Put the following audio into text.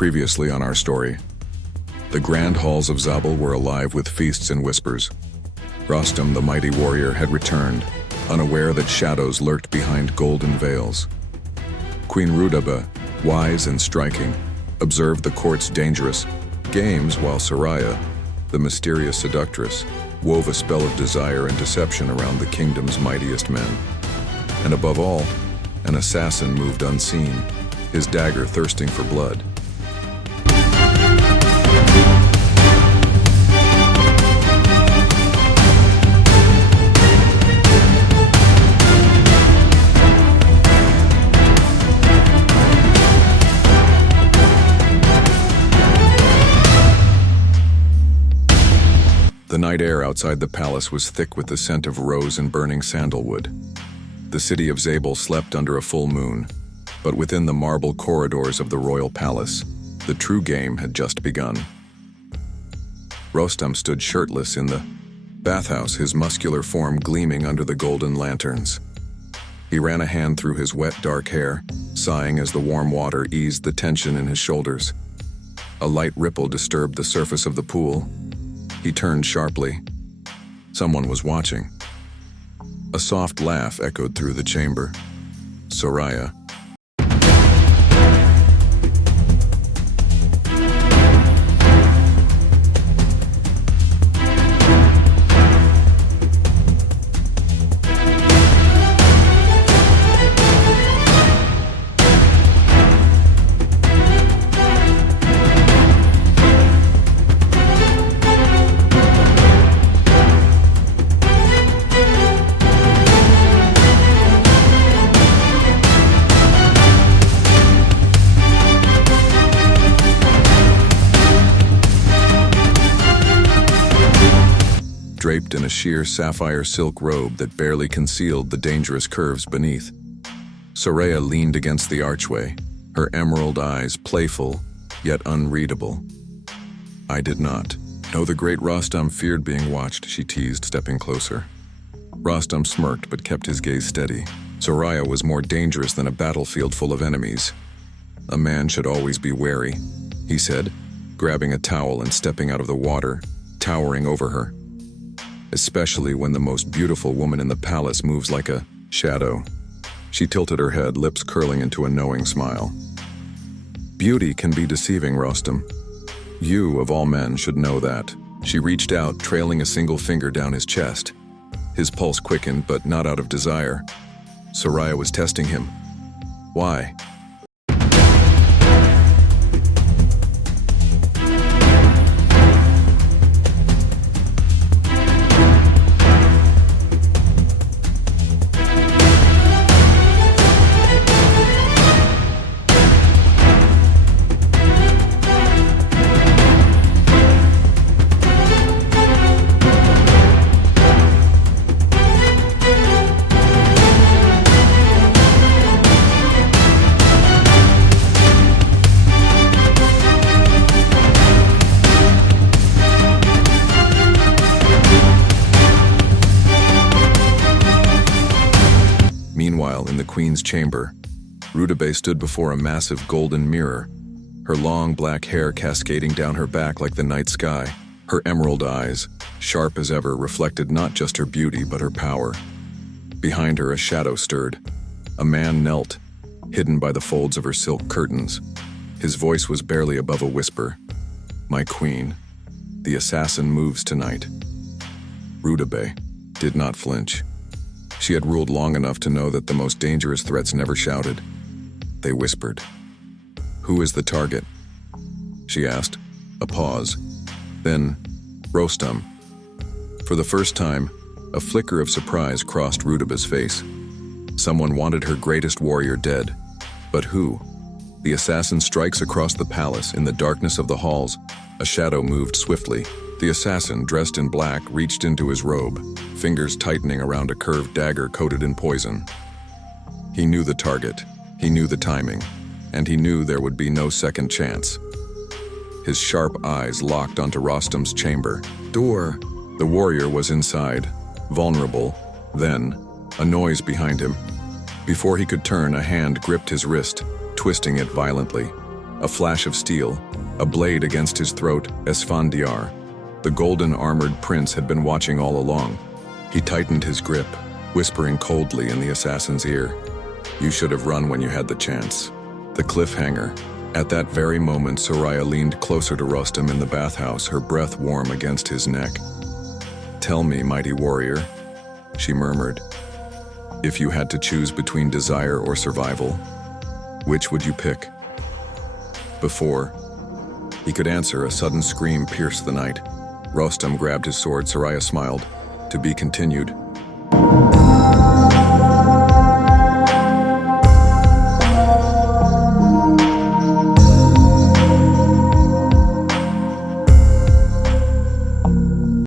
Previously on our story, the grand halls of Zabul were alive with feasts and whispers. Rostam, the mighty warrior, had returned, unaware that shadows lurked behind golden veils. Queen Rudabeh, wise and striking, observed the court's dangerous games while Soraya, the mysterious seductress, wove a spell of desire and deception around the kingdom's mightiest men. And above all, an assassin moved unseen, his dagger thirsting for blood. The night air outside the palace was thick with the scent of rose and burning sandalwood. The city of Zabul slept under a full moon, but within the marble corridors of the royal palace, the true game had just begun. Rostam stood shirtless in the bathhouse, his muscular form gleaming under the golden lanterns. He ran a hand through his wet, dark hair, sighing as the warm water eased the tension in his shoulders. A light ripple disturbed the surface of the pool. He turned sharply. Someone was watching. A soft laugh echoed through the chamber. Soraya. Draped in a sheer sapphire silk robe that barely concealed the dangerous curves beneath. Soraya leaned against the archway, her emerald eyes playful, yet unreadable. "I did not know the great Rostam feared being watched," she teased, stepping closer. Rostam smirked but kept his gaze steady. Soraya was more dangerous than a battlefield full of enemies. "A man should always be wary," he said, grabbing a towel and stepping out of the water, towering over her. "Especially when the most beautiful woman in the palace moves like a shadow." She tilted her head, lips curling into a knowing smile. "Beauty can be deceiving, Rostam. You, of all men, should know that." She reached out, trailing a single finger down his chest. His pulse quickened, but not out of desire. Soraya was testing him. Why? Meanwhile, in the queen's chamber, Rudabeh stood before a massive golden mirror, her long black hair cascading down her back like the night sky. Her emerald eyes, sharp as ever, reflected not just her beauty but her power. Behind her, a shadow stirred. A man knelt, hidden by the folds of her silk curtains. His voice was barely above a whisper. "My queen, the assassin moves tonight." Rudabeh did not flinch. She had ruled long enough to know that the most dangerous threats never shouted. They whispered. "Who is the target?" she asked. A pause. Then, "Rostam." For the first time, a flicker of surprise crossed Rudabeh's face. Someone wanted her greatest warrior dead. But who? The assassin strikes across the palace. In the darkness of the halls, a shadow moved swiftly. The assassin, dressed in black, reached into his robe, fingers tightening around a curved dagger coated in poison. He knew the target, he knew the timing, and he knew there would be no second chance. His sharp eyes locked onto Rostam's chamber. Door! The warrior was inside, vulnerable. Then, a noise behind him. Before he could turn, a hand gripped his wrist, twisting it violently. A flash of steel, a blade against his throat, Esfandiar. The golden armored prince had been watching all along. He tightened his grip, whispering coldly in the assassin's ear. You should have run when you had the chance. The cliffhanger. At that very moment, Soraya leaned closer to Rostam in the bathhouse, her breath warm against his neck. Tell me, mighty warrior, she murmured. If you had to choose between desire or survival, which would you pick? Before he could answer, a sudden scream pierced the night. Rostam grabbed his sword. Soraya smiled. To be continued.